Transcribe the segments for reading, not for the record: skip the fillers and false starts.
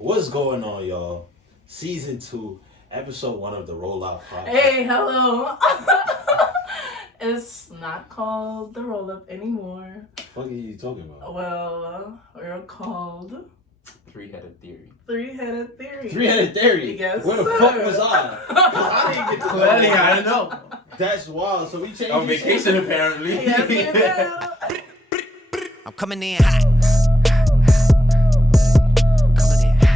What's going on, y'all? Season 2, episode 1 of the Rollout Podcast. Hey, hello. It's not called the Roll Up anymore. What are you talking about? Well, we're called Three-headed theory. Three-Headed Theory. Three-headed theory? Yes, Where the sir. fuck was I? I didn't get to Clearly, I don't know. That's wild. So we changed On vacation, apparently. Yes, we did. I'm coming in hot. Coming in hot.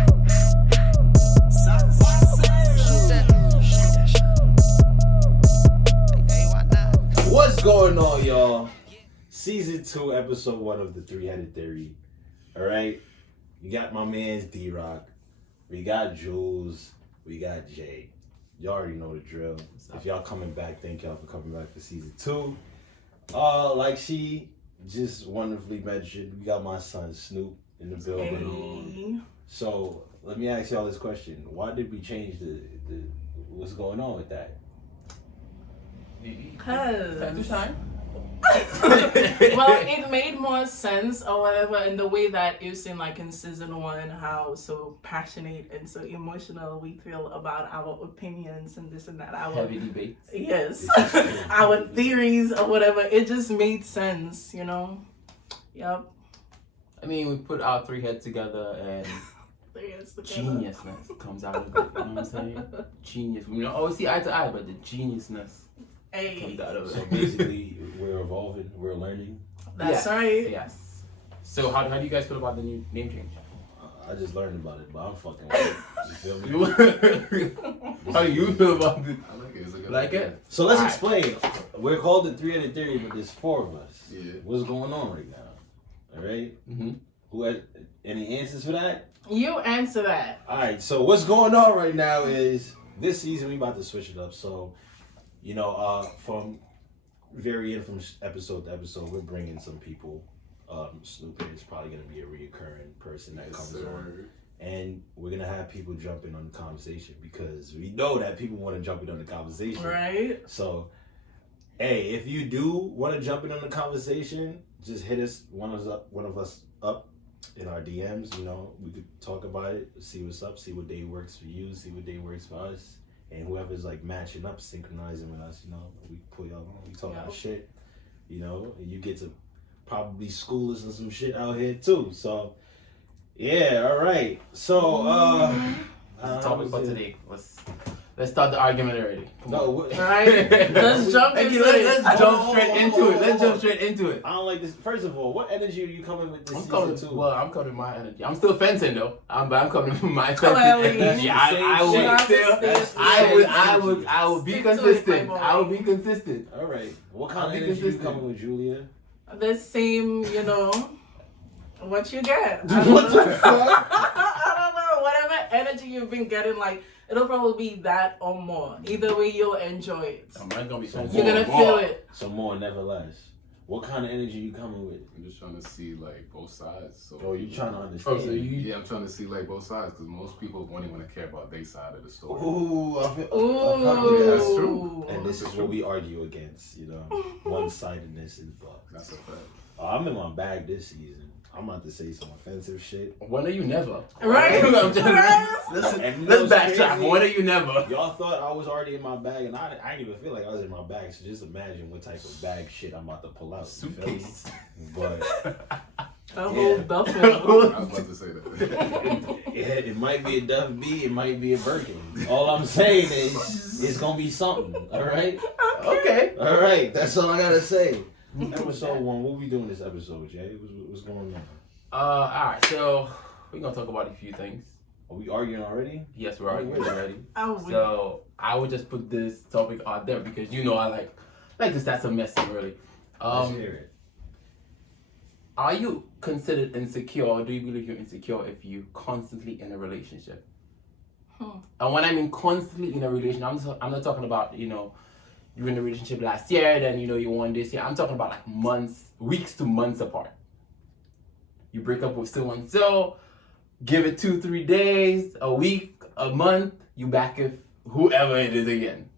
Hey, why not? What's going on, y'all? Season 2, episode 1 of the Three-Headed Theory. Alright? You got my man's D-Rock. We got Jules. We got Jay. Y'all already know the drill. If y'all coming back, thank y'all for coming back for season 2. Like she just wonderfully mentioned, we got my son Snoop in the building. Hey. So let me ask y'all this question: why did we change the what's going on with that? Cause time? well, it made more sense or whatever in the way that you seem like in season 1 how so passionate and so emotional we feel about our opinions and this and that. Our Heavy debates. yes, our theories or whatever. It just made sense, you know. Yep. I mean, we put our three heads together and geniusness comes out of it. You know what I'm saying? Genius. We don't always see eye to eye, but the geniusness Hey, comes out of So it. basically, we're evolving, we're learning. that's Yes, right. Yes. So how do you guys feel about the new name change? I just learned about it, but I'm fucking with it. You feel me? How do you feel about it? I like it. It's a good Like idea. it? So let's Alright. explain. We're called the Three-Headed Theory, but there's 4 of us. Yeah. What's going on right now? All right. Mm-hmm. Who has any answers for that? You answer that. All right. So what's going on right now is this season we about to switch it up. So, you know, from varying from episode to episode, we're bringing some people. Snoop is probably gonna be a reoccurring person that comes on, and we're gonna have people jump in on the conversation because we know that people want to jump in on the conversation. Right? So, hey, if you do want to jump in on the conversation, just hit us one of us up in our DMs. You know, we could talk about it, see what's up, see what day works for you, see what day works for us, and whoever's like matching up, synchronizing with us. You know, we pull y'all on. We talk our shit. You know, and you get to probably school us on some shit out here too. So, yeah, all right. So, That's the topic for today. Let's start the argument already. Come no, on. what, Right? Let's jump Okay, into let's it. jump straight into it. Let's jump straight into it. I don't like this. First of all, what energy are you coming with this I'm season coming. 2? Well, I'm coming with my energy. I'm still fencing though. But I'm coming with my fencing Clearly. energy. I would be Stick to it, consistent. my boy. I will be consistent. All right. What kind I'll of be energy you consistent. coming with, Julia? The same, you know, what you get. What the fuck? I don't know. Whatever energy you've been getting, like, it'll probably be that or more. Either way, you'll enjoy it. Mine's gonna be so You're gonna feel it. Some more, never less. What kind of energy you coming with? I'm just trying to see like both sides. So Oh, you trying to understand? Oh, so you? yeah, I'm trying to see like both sides because most people only want to care about their side of the story. Ooh, I feel, Ooh. That's true. And this is what we argue against, you know, one-sidedness is fuck. That's a fact. Oh, I'm in my bag this season. I'm about to say some offensive shit. When are you never? Right? I'm just- Right? Listen, And you let's know what's backtrack. crazy? When are you never? Y'all thought I was already in my bag, and I didn't even feel like I was in my bag. So just imagine what type of bag shit I'm about to pull out. You feel me? Suitcase. But A whole I duffel. was about to say that. it might be a Duff B, it might be a Birkin. All I'm saying is it's gonna be something. All right, Okay. all right. That's all I gotta say. Episode 1. What we doing this episode, Jay? What's going on? All right. So we're gonna talk about a few things. Are we arguing already? Yes, we're arguing already. Oh, So I would just put this topic out there because you know I like to start some messing early. Let's hear it. Are you considered insecure, or do you believe you're insecure if you constantly in a relationship? And when I mean constantly in a relationship, I'm not talking about, you know, you were in a relationship last year, then you know you won this year. I'm talking about like months, weeks to months apart. You break up with so and so, give it 2-3 days, a week, a month, you back with whoever it is again.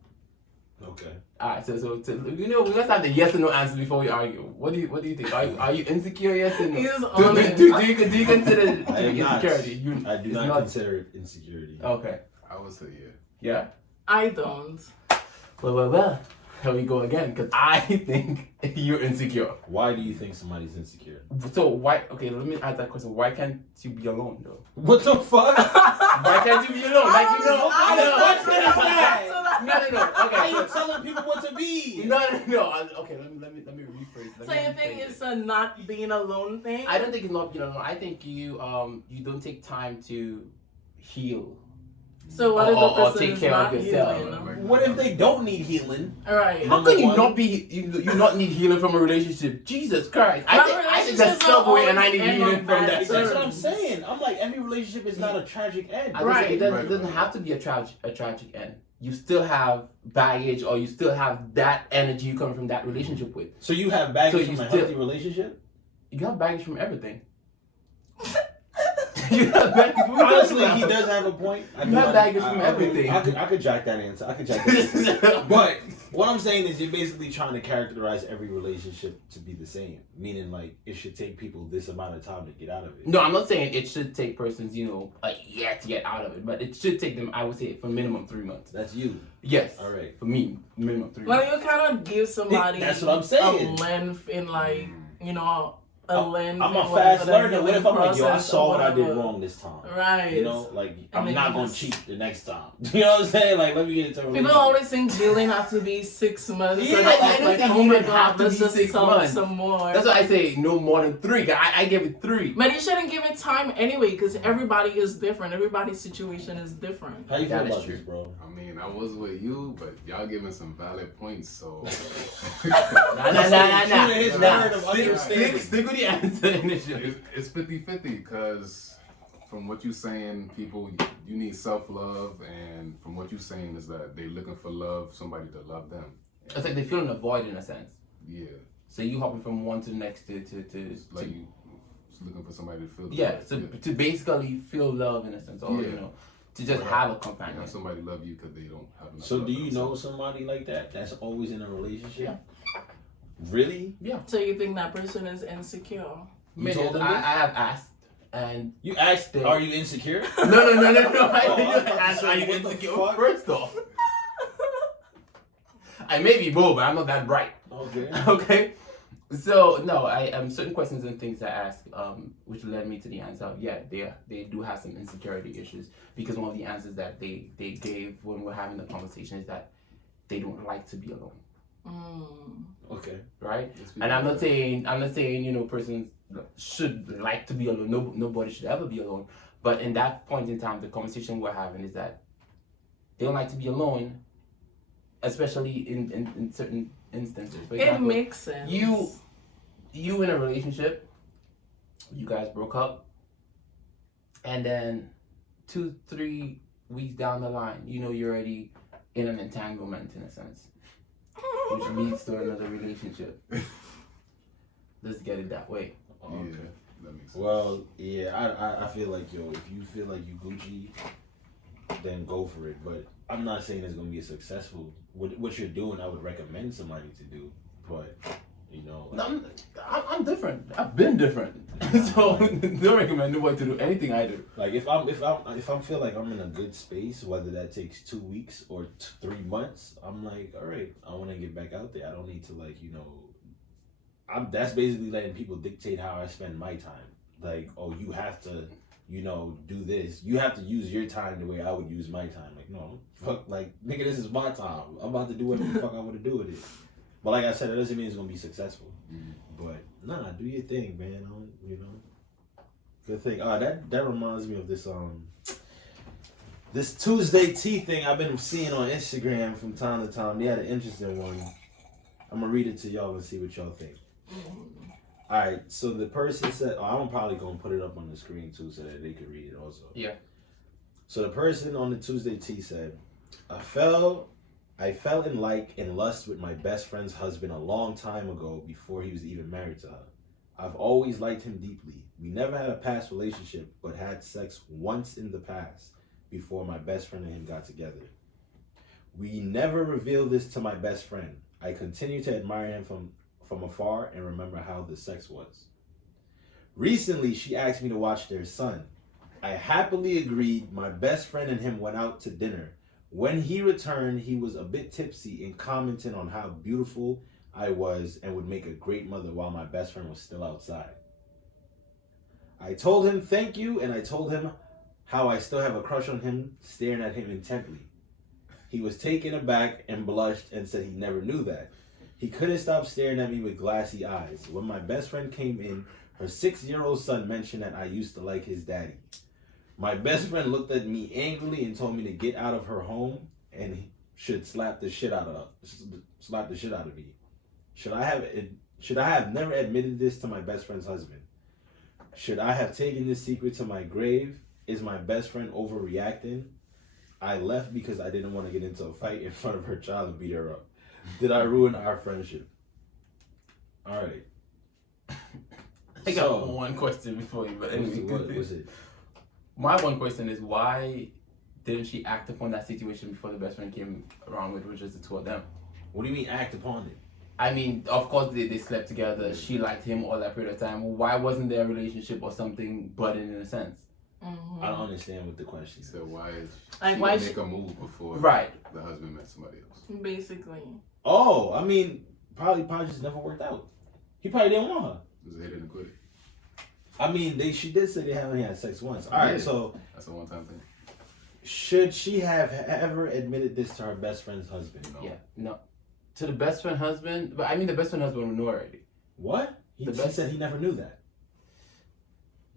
Okay. Alright, so you know, let's have the yes or no answer before we argue. What do you think? Are you insecure? Yes or no? He's Do honest. you consider it to I am be not. insecurity? I do it's not consider it insecurity. Okay. I would say yeah. Yeah. I don't. Well. Here we go again, because I think you're insecure. Why do you think somebody's insecure? So why? Okay, let me ask that question. Why can't you be alone though? What the fuck? Why can't you be alone? Like you know, No. Okay. Why are you telling people what to be? No. Okay, let me rephrase. So you think it's a not being alone thing? I don't think it's not being alone. I think you don't take time to heal. So what if Or the person take is care of not yourself. healing? What if they don't need healing? Alright. How can you Number one. not be you not need healing from a relationship? Jesus Christ! I think relationships that's don't subway and I always need end healing on from bad that. terms. That's what I'm saying. I'm like, every relationship is not a tragic end. I was saying, Right. it doesn't have to be a tragic end. You still have baggage, or you still have that energy you come from that relationship with. So you have baggage So you from a still- healthy relationship? You have baggage from everything. You have baggage. What are you Honestly, talking he about? does have a point. I You do have un- baggage from everything. I could jack that answer. But what I'm saying is, you're basically trying to characterize every relationship to be the same, meaning like it should take people this amount of time to get out of it. No, I'm not saying it should take persons, a year to get out of it, but it should take them, I would say, for minimum 3 months. That's you. Yes. All right. For me, minimum 3 Well, months. you cannot give somebody That's what I'm saying. a length in like, a length. I'm in a whatever fast the learner. What healing if I'm like, yo, I process saw or what I did whatever. wrong this time. Right. You know, like I'm then not you gonna just- cheat the next time. You know what I'm saying? Like, let me get into a People relationship. always think healing has to be 6 months. Yeah, and I it's don't like, think oh my healing god, have to let's be just 6 solve months. some more. That's why I say no more than 3. I gave it 3. But you shouldn't give it time anyway, because everybody is different. Everybody's situation is different. How you feel That is about true. this, bro? I mean, I was with you, but y'all giving some valid points, so. Nah. True to his word of understanding. Stick with the answer initially. It's 50-50 because from what you're saying, people, you need self-love, and from what you're saying is that they're looking for love, somebody to love them. It's like they feel in a void in a sense. Yeah, So you hopping from one to the next to it's like you just looking for somebody to feel. yeah, so to basically feel love in a sense, or Yeah. to just Or have a You companion. know, somebody love you because they don't have enough. So love do for you know themselves. somebody like that that's always in a relationship? Yeah. Really? So you think that person is insecure? You told them I this? have asked, and You asked, They- are you insecure? no. I Oh, I didn't thought ask, you are said, you what the insecure? fuck? First off, I may be bold, but I'm not that bright. Okay. Okay. So no, I certain questions and things I ask, which led me to the answer of they do have some insecurity issues, because one of the answers that they gave when we're having the conversation is that they don't like to be alone, Okay. right? Yes, we And I'm do. not saying persons should like to be alone. No, nobody should ever be alone. But in that point in time, the conversation we're having is that they don't like to be alone, especially in certain instances. For It example, makes sense. you in a relationship, you guys broke up, and then 2-3 weeks down the line, you're already in an entanglement in a sense, which leads to another relationship. Let's get it that way. Yeah, Okay. that makes sense. Well, yeah, I feel like, yo, if you feel like you Gucci, then go for it. But I'm not saying it's gonna be successful. What you're doing, I would recommend somebody to do. But No, I'm different. I've been different, so don't recommend nobody to do anything I do. like if I feel like I'm in a good space, whether that takes 2 weeks or 3 months, I'm like, all right, I want to get back out there. I don't need to that's basically letting people dictate how I spend my time. Like, oh, you have to, do this. You have to use your time the way I would use my time. Like, no, fuck, like, nigga, this is my time. I'm about to do whatever the fuck I want to do with it. But like I said, it doesn't mean it's gonna be successful. But nah, do your thing, man. Good thing. That reminds me of this Tuesday tea thing I've been seeing on Instagram from time to time. They had an interesting one. I'm gonna read it to y'all and see what y'all think. All right, so the person said, I'm probably gonna put it up on the screen too, so that they could read it also. Yeah. So the person on the Tuesday tea said, I fell in lust with my best friend's husband a long time ago before he was even married to her. I've always liked him deeply. We never had a past relationship, but had sex once in the past before my best friend and him got together. We never revealed this to my best friend. I continue to admire him from afar and remember how the sex was. Recently, she asked me to watch their son. I happily agreed. My best friend and him went out to dinner. When he returned, he was a bit tipsy and commented on how beautiful I was and would make a great mother while my best friend was still outside. I told him thank you, and I told him how I still have a crush on him, staring at him intently. He was taken aback and blushed and said he never knew that. He couldn't stop staring at me with glassy eyes. When my best friend came in, her 6-year-old son mentioned that I used to like his daddy. My best friend looked at me angrily and told me to get out of her home and he should slap the shit out of me. Should I have never admitted this to my best friend's husband? Should I have taken this secret to my grave? Is my best friend overreacting? I left because I didn't want to get into a fight in front of her child and beat her up. Did I ruin our friendship? All right. I got one question before you, but anyway. What was it? My one question is, why didn't she act upon that situation before the best friend came around with, which was the two of them? What do you mean act upon it? I mean, of course they slept together. She liked him all that period of time. Why wasn't there a relationship or something budding in a sense? Mm-hmm. I don't understand what the question He is. said, why is Like, she why make a move before Right. the husband met somebody else? Basically. Oh, I mean, probably just never worked out. He probably didn't want her. It was a hit and a quit. I mean, she did say they only had sex once. All right, Yeah. so That's a one-time thing. should she have ever admitted this to her best friend's husband? No. Yeah, no. To the best friend husband, but I mean the best friend husband would know already. What? He said he never knew that.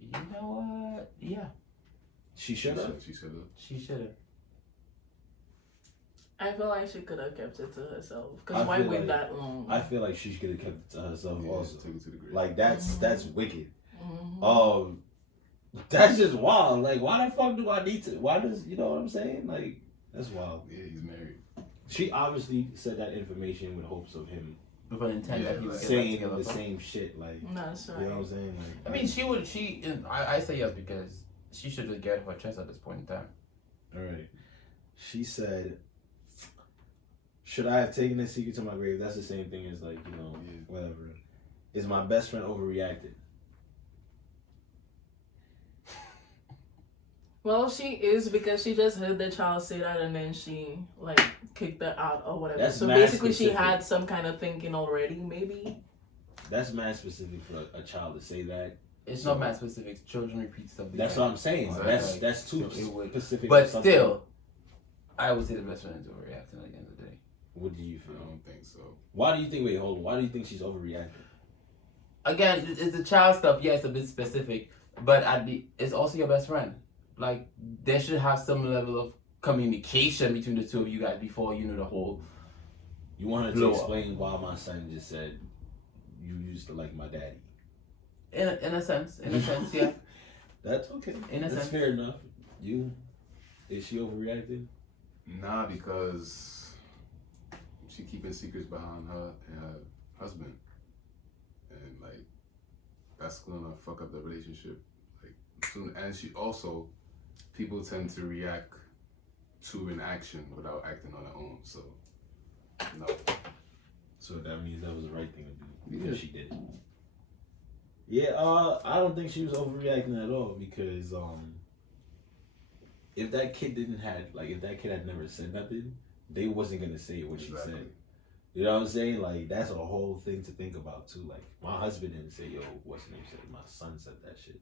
You know what? Yeah, She should have. She should have. she should have. I feel like she could have kept it to herself. I Because why feel wait like- that long? I feel like she could have kept it to herself Yeah, also. took it to the grave. Like that's wicked. Mm-hmm. That's just wild. Like, why the fuck do I need to? Why does you know what I'm saying? Like, that's wild. Yeah, he's married. She obviously said that information with hopes of him With an intent Yeah, that he would like- get back saying together. the so. same shit. Like, That's right. you know what I'm saying? Like, I mean, I say yes because she should just get her chest at this point in time. all right. She said, "Should I have taken this secret to my grave?" That's the same thing as like whatever. Is my best friend overreacted? Well, she is because she just heard the child say that and then she like kicked her out or whatever. That's so mad basically she specific. had some kind of thinking already, maybe. That's mad specific for a child to say that. It's So- not math specifics. Children repeat stuff. That's what I'm saying. Exactly. That's too So it would- specific. But for something. still, I would say the best friend is overreacting at the end of the day. What do you I feel? don't think so. Why do you think? Wait, hold on. Why do you think she's overreacting? Again, it's the child stuff. Yeah, it's a bit specific, but it's also your best friend. Like, there should have some level of communication between the two of you guys before the whole. You wanted to Blow up. explain why my son just said you used to like my daddy. In a sense, yeah. That's okay. In a That's sense. fair enough. Is she overreacting? Nah, because she keeping secrets behind her and her husband, and like that's gonna fuck up the relationship. Like soon, and she also, people tend to react to an action without acting on their own. So no, So that means that was the right thing to do because Yeah. she did it. Yeah, I don't think she was overreacting at all because if that kid if that kid had never said nothing, they wasn't gonna say what she Exactly. said. You know what I'm saying? Like that's a whole thing to think about too. Like my husband didn't say, "Yo, what's his name?" Said my son said that shit.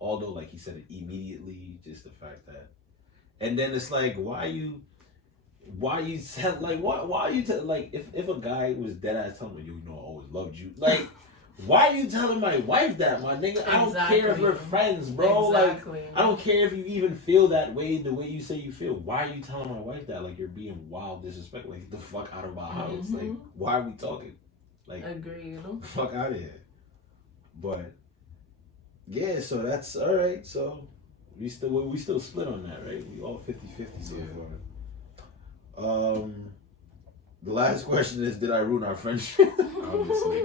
Although like he said it immediately, just the fact that, and then it's like, why you tell like if a guy was dead ass telling me, I always loved you, like. Why are you telling my wife that, my nigga? I don't care if we're friends, bro. Exactly. Like, I don't care if you even feel that way, the way you say you feel. Why are you telling my wife that? Like, you're being wild, disrespectful. Like, get the fuck out of my house. Mhm. Like, why are we talking? Like, Agreed. fuck out of here. But, yeah, so that's all right. So, we still split on that, right? We all 50-50 so Yeah. far. The last question is, did I ruin our friendship? obviously.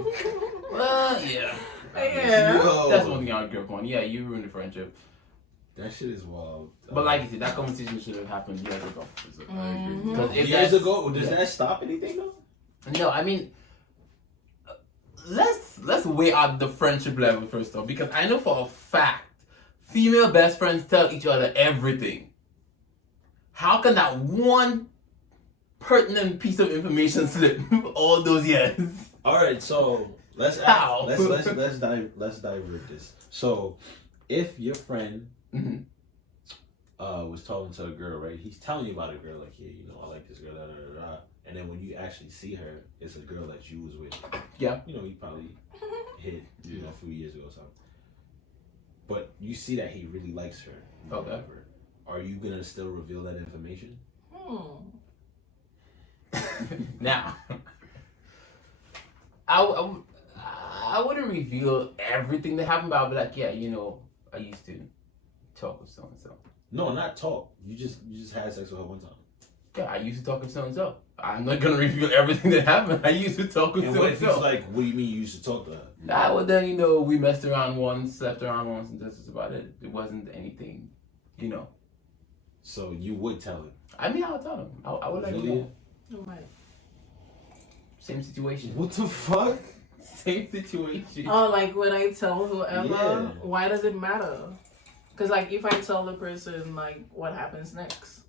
Well, yeah. Yeah. Yo. That's one thing I would agree upon. Yeah, you ruined the friendship. That shit is wild. But like you said, that conversation should have happened years ago. I agree. Because if years that's- ago, does that stop anything though? No, I mean, let's weigh out the friendship level first off, because I know for a fact female best friends tell each other everything. How can that one pertinent piece of information slip all those years? All right, so let's How? let's divert this. So, if your friend Mhm. was talking to a girl, right? He's telling you about a girl, like, yeah, you know, I like this girl, da da da da. And then when you actually see her, it's a girl that you was with. Yeah. You know, you probably hit, you know, a few years ago or something. But you see that he really likes her. Okay. Whatever. Are you gonna still reveal that information? Now, I wouldn't reveal everything that happened, but I'll be like, yeah, you know, I used to talk with so and so. No, not talk. You just had sex with her one time. Yeah, I used to talk with so and so. I'm not gonna reveal everything that happened. I used to talk with And so what and if he's so. like, what do you mean you used to talk to her? Nah, well then, you know, we messed around once, slept around once, and this is about it. It wasn't anything, you know. So you would tell him. I mean, I'll tell him. I would let him Julia? know. Right. Same situation. What the fuck? Same situation. Oh, like would I tell whoever? Yeah. Why does it matter? Because like if I tell the person, like what happens next?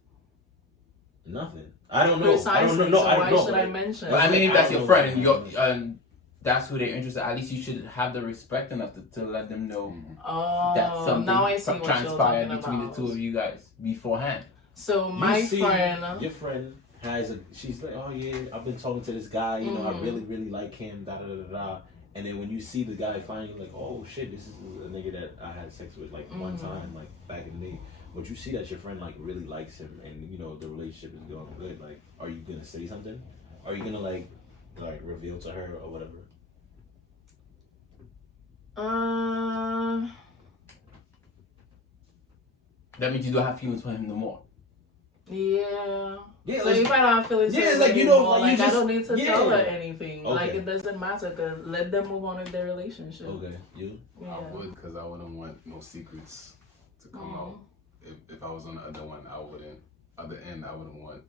Nothing. I don't know. Precisely. I don't know. So I don't why know. should I mention? But I mean, if I that's don't your know. friend and you're that's who they're interested, at least you should have the respect enough to let them know Oh, that something now I see what you're transpired talking between about. the two of you guys beforehand. So You my see, friend. your friend has a. She's like, oh yeah, I've been talking to this guy. You know, I Mhm. really like him. Da da da da da. And then when you see the guy finally, like, oh shit, this is a nigga that I had sex with like one time, like back in the day. But you see that your friend like really likes him, and you know the relationship is going good. Like, are you gonna say something? Are you gonna like reveal to her or whatever? That means you don't have feelings for him no more. Yeah. Yeah, So like, if I don't feel it's yeah, it's like you don't- anymore, like, like you I just- don't need to tell her yeah. anything. Like Okay. it doesn't matter. Cause let them move on with their relationship. Okay, you. Yeah. I would, because I wouldn't want no secrets to come out. If I was on the other one, I wouldn't. Other end, I wouldn't want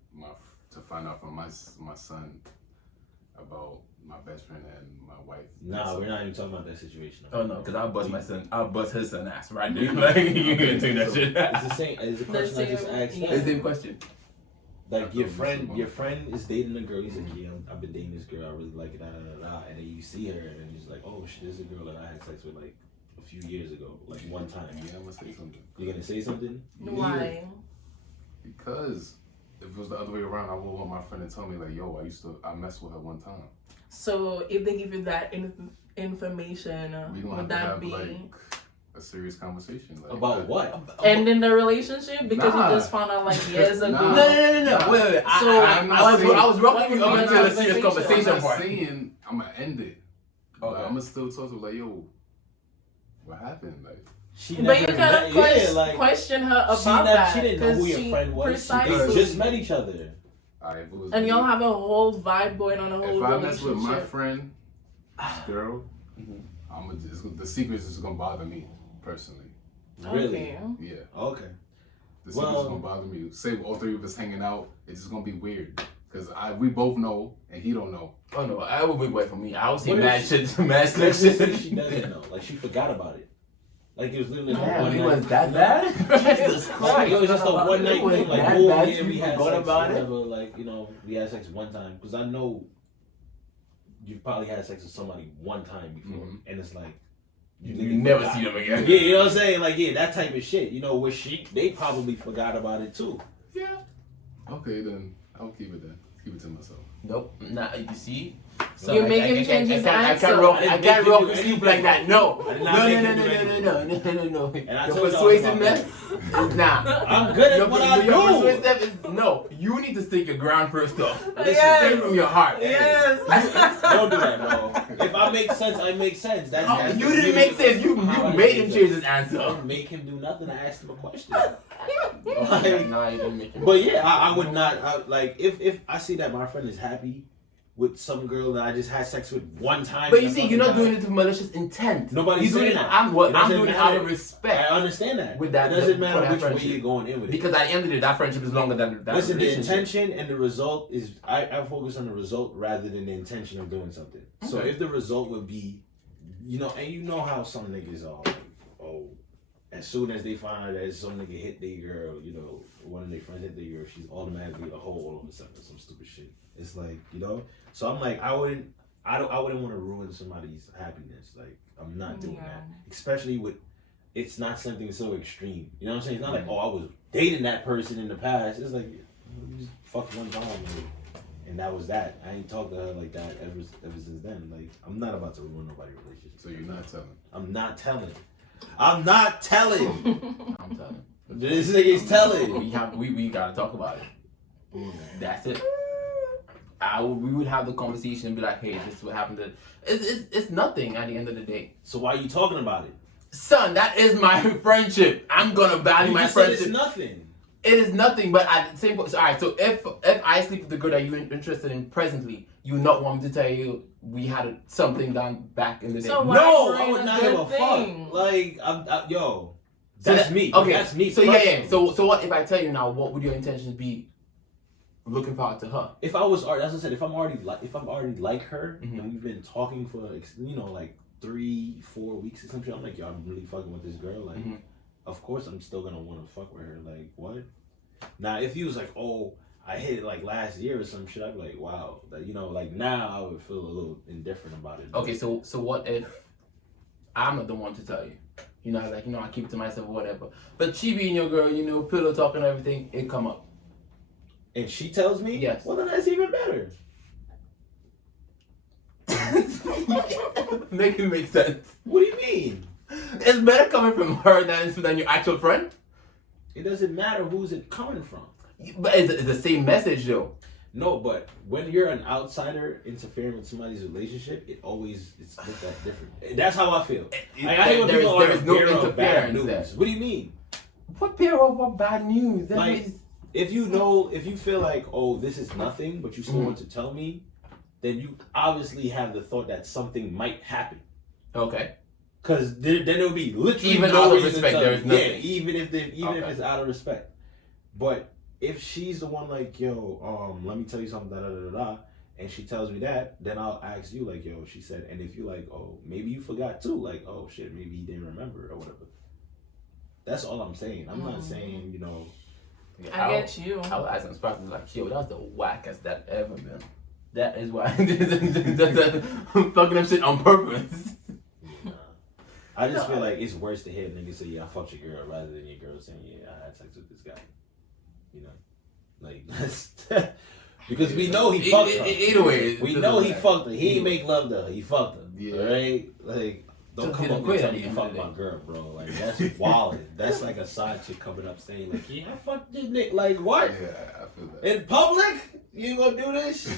to find out from my son about my best friend and my wife. Nah, we're not even talking about that situation. Oh no, because I'll bust his son ass right there. Like you can't take that shit. It's the same. It's the question I just asked. Yeah. It's the same question. Like your friend is dating a girl. He's like, yeah, I've been dating this girl. I really like it. Da, da, da, da. And then you see her, and he's like, oh shit, this is a girl that I had sex with like a few years ago, like one time. Yeah, I'm gonna say something. You gonna say something? Why? Because if it was the other way around, I would want my friend to tell me like, yo, I messed with her one time. So if they give you that information, We gonna would have to that have be like a serious conversation. Like, About what? ending the relationship because Nah. you just found out like years ago? Nah. No. Wait. So, I was rocking you I'm up not until the saying- serious I'm conversation not part. saying I'm gonna end it. But Okay. I'm gonna still talk to her like, yo, what happened? Like, She But you never gotta met- question her she about that. She didn't know who 'cause your she- friend was. Precisely. They just met each other. alright, if it was And me, y'all have a whole vibe going on, a whole if I mess relationship. with my friend, girl, Mhm. the secret's just gonna bother me personally. Really? Okay. Yeah, Okay. the secret's Well- gonna bother me. Say all three of us hanging out, it's just gonna be weird because we both know and he don't know. Oh no, I would wait for me. I would say What mad if- shit, mad slick Let's just say shit. she doesn't know. Like she forgot about it. Like it was literally like Damn, one it night. was that bad? Jesus Like, Christ. it was just a one night It was thing. Like, that oh bad yeah, you we had forgot sex. about it? Whatever. Like, you know, we had sex one time. Because I know you've probably had sex with somebody one time before, and it's like You literally never forgot. see them again. Yeah, you know what I'm saying? Like, yeah, that type of shit. You know, where they probably forgot about it too. Yeah. Okay, then I'll keep it then. Keep it to myself. Nope. Nah, you see? You're making him change his answer. I can't rock with sleep like that. No. I did No, not no, make no, him no, do no, anything. no, no, no, no. And I Your told y'all persuasiveness is not. I'm good at what I Your do. persuasiveness is no. You need to stick your ground first off. Yes. Straight from your heart. Yes. Don't do that, bro. If I make sense, I make sense. That's Oh, you didn't make sense. You made him change his I answer. didn't make him do nothing. I asked him a question. No, you didn't make him. But yeah, I would not like if I see that my friend is happy with some girl that I just had sex with one time. But you see, you're not doing it with malicious intent. Nobody's doing saying it. that. I'm doing it out of I respect. understand that. With that, it doesn't for matter that which way friendship. you're going in with it. Because at the end of the day, that friendship is longer than that. Listen, the relationship. intention and the result is I focus on the result rather than the intention of doing something. So Okay. if the result would be, and you know how some niggas are like, as soon as they find out that some nigga hit their girl, one of their friends hit their girl, she's automatically a hoe all of a sudden or some stupid shit. It's like, so I'm like, I wouldn't want to ruin somebody's happiness. Like, I'm not doing that. Especially with, it's not something so extreme. You know what I'm saying? It's not like, I was dating that person in the past. It's like, you just fucked one time, and that was that. I ain't talked to her like that ever since then. Like, I'm not about to ruin nobody's relationship. So you're not telling. I'm not telling. I'm not telling. I'm telling. This nigga's telling. We gotta talk about it. That's it. We would have the conversation and be like, hey, this is what happened to. It's nothing at the end of the day. So why are you talking about it? Son, that is my friendship. I'm gonna value my You said friendship. it's nothing. It is nothing, but at the same point, all right. So if I sleep with the girl that you're interested in presently, you would not want me to tell you we had something done back in the day. So why No, I ruin would a not good give a thing? fuck. Like, So that's me. Okay, That's me. So yeah. personally. So what if I tell you now? What would your intentions be? Looking forward to her. If I was, as I said, if I'm already like her, Mhm. and we've been talking for like 3-4 weeks or something, I'm like, yo, I'm really fucking with this girl. Like, Mhm. of course I'm still gonna want to fuck with her. Like, what? Now, if he was like, I hit it like last year or some shit, I'd be like, wow, that like now I would feel a little indifferent about it. Okay, so what if I'm not the one to tell you? I keep it to myself or whatever. But she being your girl, pillow talk and everything, it come up. And she tells me, Yes. well, then that's even better. Make it make sense. What do you mean? It's better coming from her than your actual friend. It doesn't matter who's it coming from. But it's the same message though. No, but when you're an outsider interfering with somebody's relationship, it's looked at different. That's how I feel. I hear when people there are is no bearer of bad interference news. there. What do you mean? What pair of what bad news? That Like, is- if you feel like, this is nothing, but you still want to tell me, then you obviously have the thought that something might happen. Okay. Because then it would be literally Even no out of reason to respect, tell there you. is nothing. Yeah, even if Okay. it's out of respect. But if she's the one like, yo, let me tell you something, da da da da, and she tells me that, then I'll ask you like, yo, she said, and if you like, maybe you forgot too, like, oh shit, maybe he didn't remember or whatever. That's all I'm saying. I'm not saying, I get you. I was asking Sparkles like, yo, that's the wackest that ever been. That is why I'm fucking up shit on purpose. Nah. I just feel like it's worse to hear niggas say, yeah, I fucked your girl, rather than your girl saying, yeah, I had sex with this guy. Like, that's because we know he fucked her. Either way, We know he fucked her. He ain't make love to her. He fucked her. Yeah. Right? Like, don't Just come get up quit and tell at me the you end fucked of the my girl, bro. Like, that's wild. That's like a side chick coming up saying, like, yeah, I fucked this nigga. Like, what? Yeah, I feel that. In public? You gonna do this?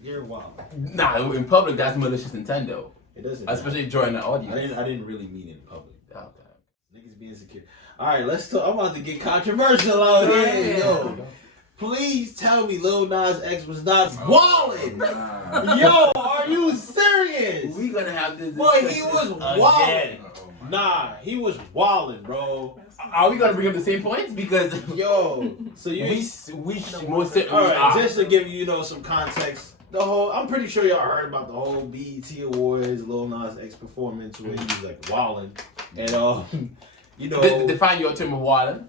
You're wild. Nah, in public, that's malicious intent though. It doesn't. Especially during the audience. I didn't really mean it in public. Okay. Niggas being insecure. All right, let's talk. I'm about to get controversial out here, yo. Please tell me Lil Naz X was not wildin'. Nah. Yo, are you serious? We gonna have this. Boy, he was wildin'. Nah, he was wildin', bro. Are we gonna bring up the same points? Because Yo, so you. we most certainly All right, are. just to give you, some context. I'm pretty sure y'all heard about the whole BET Awards, Lil Nas X performance where he was like wildin', and Define your term of wildin'.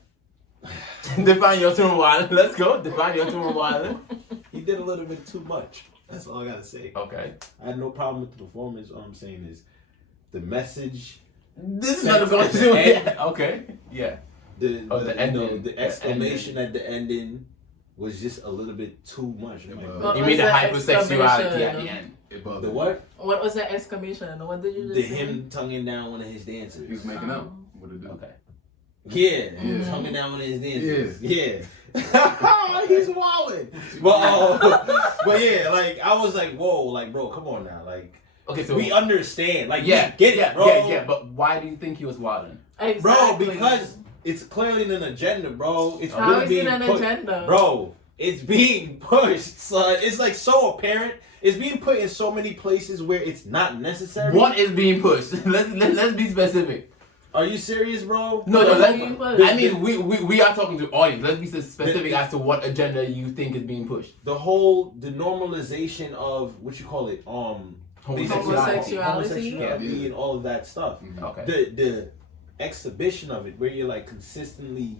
Define your term of wildin'. Let's go. Define your term of wildin'. he did a little bit too much. That's all I gotta say. Okay. I had no problem with the performance. All I'm saying is the message, This is not going At the to end. it. Okay. Yeah. the ending. the exclamation at the ending was just a little bit too much. I'm like, What You was mean the the hypersexuality at the exclamation? end? It bothered the me. what? What was the exclamation? What did you just The say? him tonguing down one of his dances. He was making out with a dude. Okay. Yeah, Yeah. tonguing down one of his dances. Yeah. He's wilding. But yeah, like I was like, whoa, like bro, come on now, like Okay. So we understand, like yeah, we get it, bro. Yeah. But why do you think he was wildin'? Bro, Exactly. because it's clearly an agenda, bro. It's How really is being it an put, agenda? bro. it's being pushed, son. It's like so apparent. It's being put in so many places where it's not necessary. What is being pushed? Let's be specific. Are you serious, bro? No, What's being pushed? I mean, we are talking to audience. Let's be specific as to what agenda you think is being pushed. The normalization of what you call it, Homosexuality? and all of that stuff. Okay. The exhibition of it, where you're like consistently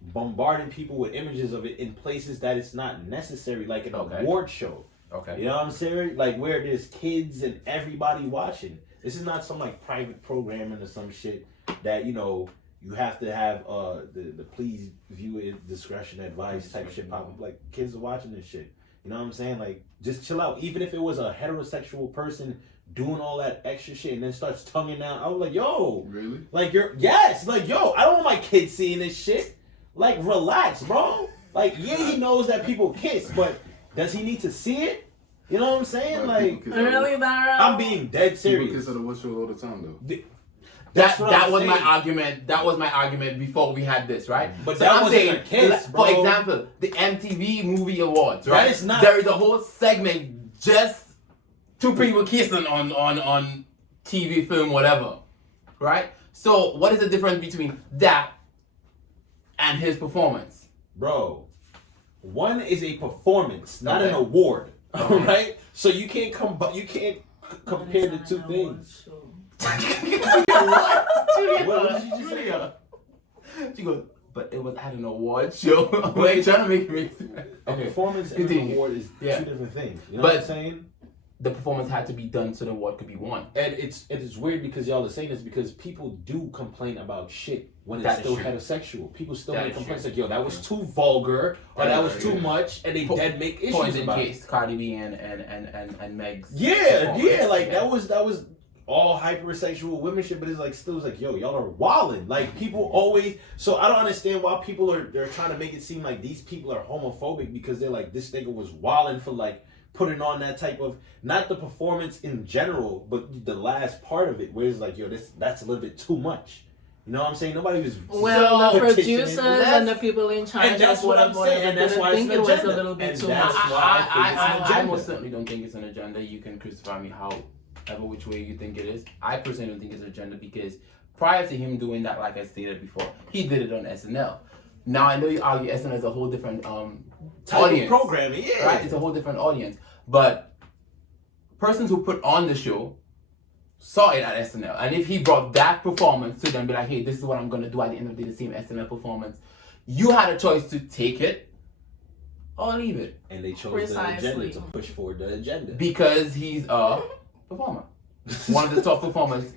bombarding people with images of it in places that it's not necessary, like an award show. Okay. You know what I'm saying? Like where there's kids and everybody watching. This is not some like private programming or some shit that, you know, you have to have the please view it discretion advice type shit pop up. Like kids are watching this shit. You know what I'm saying? Like just chill out. Even if it was a heterosexual person doing all that extra shit and then starts tonguing out, I was like, yo, Really? like like yo, I don't want my kids seeing this shit. Like relax, bro. Like yeah, he knows that people kiss, but does he need to see it? You know what I'm saying? Like Really, Dara? I'm being dead serious. People kiss at a watch show all the time, though. That's what that I'm was saying. my argument. That was my argument before we had this, right? But so that I'm wasn't saying, a kiss, bro. for example, the MTV Movie Awards, right? That is not- There is a whole segment just two people kissing on TV, film, whatever, right? So what is the difference between that and his performance? Bro, one is a performance, not Okay. an award. Okay. All right? So you can't compare the two things. What did you just say? She goes, but it was at an award show. Wait, trying to make it make sense. A Okay. performance and an Continue. award is Yeah. two different things. You know But- what I'm saying? The performance had to be done so the award could be won. And it's weird because y'all are saying this because people do complain about shit when it's That is still true. heterosexual. People still That make is complaints true. like, yo, that was too vulgar or That that is was true. too much, and they dead make issues Point in about it. case Cardi B and Meg's Yeah, performance. like that was all hypersexual women shit, but it's like still like, yo, y'all are wilding. Like people always, so I don't understand why people they're trying to make it seem like these people are homophobic because they're like, this nigga was wilding for like putting on that type of, not the performance in general, but the last part of it where it's like, yo, that's a little bit too much. You know what I'm saying? Nobody was Well, the petitioning. producers and the people in charge And that's of what I'm whatever, saying, and that's didn't why it's think an it was a agenda. little bit And too that's much. why I think it's an I agenda. most certainly don't think it's an agenda. You can crucify me however which way you think it is. I personally don't think it's an agenda because prior to him doing that, like I stated before, he did it on SNL. Now I know you argue SNL is a whole different Type audience, of programming, yeah. right? It's a whole different audience. But persons who put on the show saw it at SNL, and if he brought that performance to them, be like, hey, this is what I'm gonna do at the end of the day, the same SNL performance. You had a choice to take it or leave it And they chose Precisely. the agenda to push forward the agenda. because he's a performer, one of the top performers.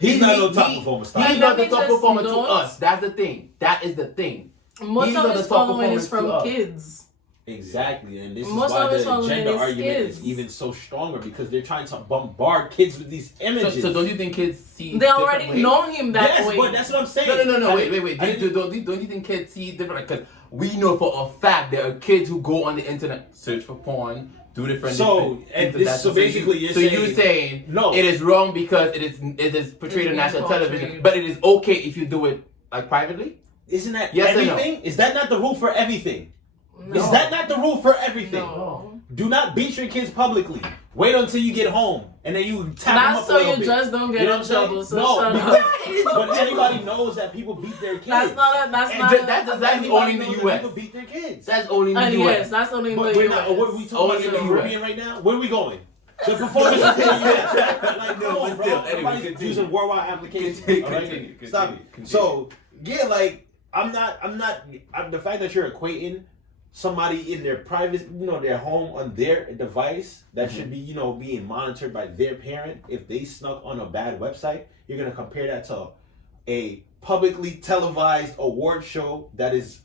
He's not no top performer. Stop. He's And not let the me top just performer to note- us. That's the thing. That is the thing. Most These of are the his top following is from performers to us. kids. Exactly, and this Most is why of his the following agenda is argument kids. is even so stronger because they're trying to bombard kids with these images. So don't you think kids see? They different already ways? know him that yes, way. but that's what I'm saying. No, wait. I Don't you think kids see different? Because we know for a fact there are kids who go on the internet, search for porn, do different. So basically you're you're saying no. it is wrong because it is portrayed on being national portrayed. television, but it is okay if you do it like privately. Isn't that Yes or no? everything? Is that not the rule for everything? No. Is that not the rule for everything? No. Do not beat your kids publicly. Wait until you get home and then you tap them That's up a so little you bit. just don't get You know in what I'm saying? trouble. So No, shut because up. but everybody knows that people beat their kids. That's not a. That's And not. that's a, only in the knows that US. People beat their kids. That's only in the yes, US. that's only in But the we're US. not. What are we talking Only about in in the the Caribbean US. right now? Where are we going? The performance is in the US. Like, come on, bro. Still, anyway, Everybody's continue. using worldwide applications. Continue, all right? continue, Stop continue, it. continue. So yeah, like I'm not. The fact that you're equating somebody in their private, their home on their device that should be, being monitored by their parent. If they snuck on a bad website, you're gonna compare that to a publicly televised award show that is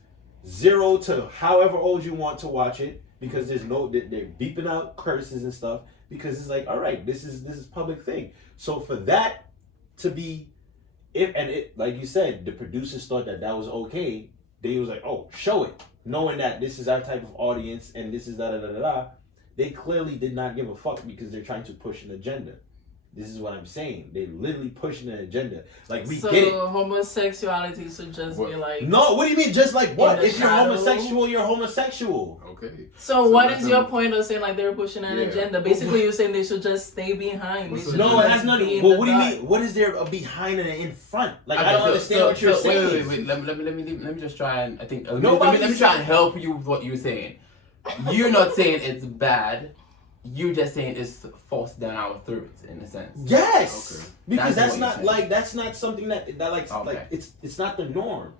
0 to however old you want to watch it because they're beeping out curses and stuff because it's like, all right, this is public thing. So for that to be, like you said, the producers thought that was okay. They was like, oh, show it. Knowing that this is our type of audience and this is da-da-da-da-da, they clearly did not give a fuck because they're trying to push an agenda. This is what I'm saying. They're literally pushing an agenda. Like, we So get it. homosexuality should just be like. No, what do you mean? Just like what? the If you're shadow? homosexual, you're homosexual. Okay. So what that's is your point of saying like they're pushing an Yeah. agenda? Basically, you're saying they should just stay behind. They What's should the- No, it just has be nothing. in Well, the what do you dark. mean? What is there behind and in front? Like, Okay, I don't so- understand so- what you're so saying. Wait. Let me just try and I think. Let Nobody's me try saying- and help you with what you're saying. You're not saying it's bad. You're just saying it's forced down our throats in a sense. Yes, Okay. because That's that's what not you're like saying. that's not something that like Okay. like it's not the norm.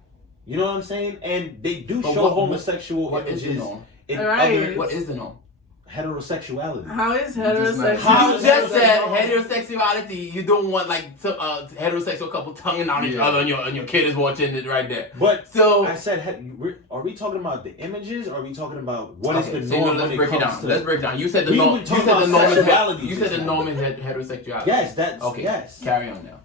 You know what I'm saying? And they do But show what- homosexual what is the images norm? in Right. other What is the norm? heterosexuality. How is You just not- heterosexual? How You is just said norm? heterosexuality. You don't want like heterosexual couple tonguing on each Yeah. other, and your kid is watching it right there. But So I said, are we talking about the images? Or are we talking about what is okay, the so norm? let's when it break it comes down. to- Let's break it down. You said the We norm. were You talking said the about norm is sexuality you said just the now. norm is heterosexuality. Yes, that's Okay. yes. Carry on now.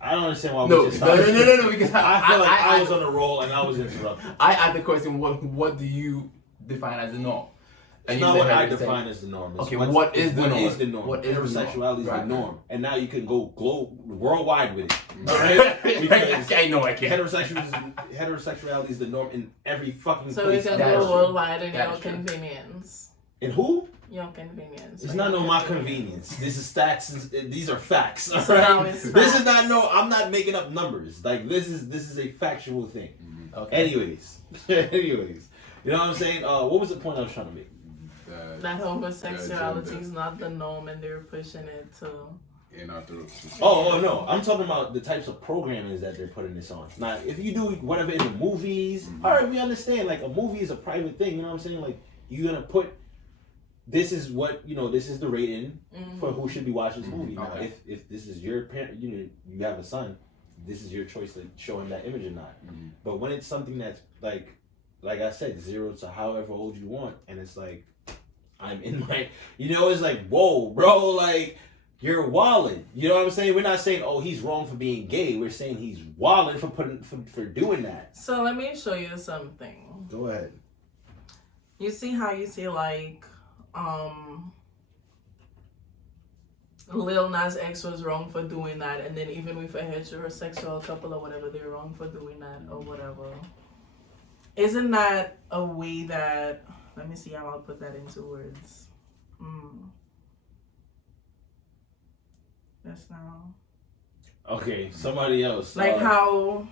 I don't understand why No, we just no, started. no, because I feel like I was on a roll and I was interrupted. I asked the question, what do you define as the norm? It's you not said what I heterosexual. define as the norm. It's Okay, what what is the norm? What is the norm? What is the norm? Heterosexuality is Right. the norm. And now you can go worldwide with it. Because I know I can't. Heterosexuality is the norm in every fucking So we place. can That go is true. worldwide in That your is true. convenience. And who? Your convenience. It's for not your no my convenience. This is stats. These are facts. So alright? now it's This is facts. not no. I'm not making up numbers. Like this is a factual thing. Okay. Anyways, you know what I'm saying? What was the point I was trying to make? That homosexuality agenda. is not the norm and they're pushing it to. In our throats. Oh no, I'm talking about the types of programming that they're putting this on. Now, if you do whatever in the movies, all right, we understand. Like a movie is a private thing. You know what I'm saying? Like you're gonna put. This is what this is the rating for who should be watching this movie. Now, Okay. if this is your parent, you have a son, this is your choice to show him that image or not. But when it's something that's like I said, 0 to however old you want, and it's like, I'm in my, it's like, whoa, bro, like you're wildin'. You know what I'm saying? We're not saying, oh, he's wrong for being gay. We're saying he's wildin' for doing that. So let me show you something. Go ahead. You see how you say like Lil Naz X was wrong for doing that, and then even with a heterosexual couple or whatever, they're wrong for doing that or whatever. Isn't that a way that, let me see how I'll put that into words. That's now. Okay, somebody else. Like how.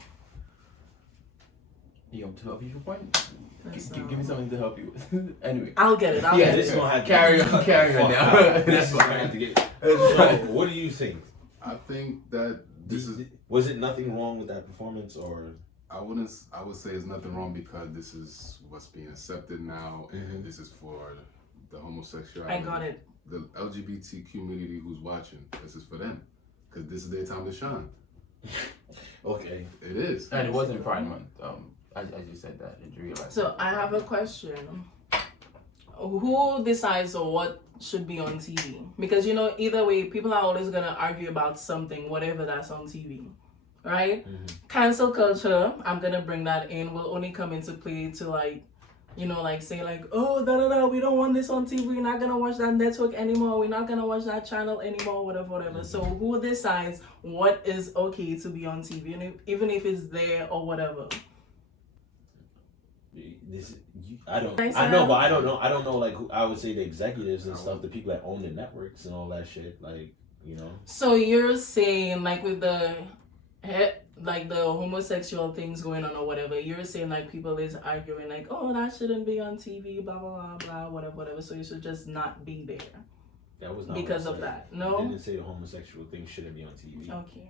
You want to help you for point? That's Give me something to help you with. Anyway. I'll get it. I'll Yeah, get this it. is gonna have to Carry on Fuck now. out. That's This is gonna have to get. So, what do you think? I think that this is. Was it nothing wrong with that performance, or? I would say there's nothing wrong because this is what's being accepted now, and this is for the homosexuality. I got it. The LGBT community who's watching. This is for them, because this is their time to shine. Okay. It is. And it wasn't Pride Month. As you said that, did you realize? So I have a question. Who decides what should be on TV? Because either way, people are always gonna argue about something, whatever that's on TV, right? Cancel culture. I'm gonna bring that in. Will only come into play to say oh we don't want this on TV. We're not gonna watch that network anymore. We're not gonna watch that channel anymore. Whatever. So who decides what is okay to be on TV, and even if it's there or whatever? I know, but I don't know. I don't know. Like, I would say the executives and stuff, the people that own the networks and all that shit. Like, So you're saying with the homosexual things going on or whatever, you're saying people is arguing oh, that shouldn't be on TV, blah blah blah blah, whatever. So you should just not be there. That was not because what I of said. that. No? I didn't say the homosexual thing shouldn't be on TV. Okay.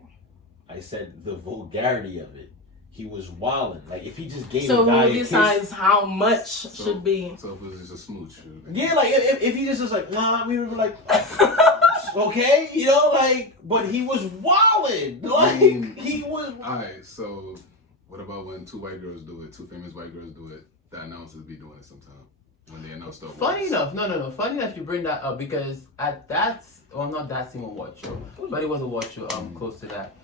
I said the vulgarity of it. He was wilding. Like, if he just gave So a guy who a decides kiss, how much should be? So if it was just a smooch. yeah, like if he just was like, nah, we were like, okay, but he was wilding. Like, he was. Alright, so what about when two white girls do it? Two famous white girls do it. The announcers be doing it sometimes when they announce stuff. Funny enough, no. Funny enough you bring that up because at not that Cmon watch show, but it was a watch show close to that.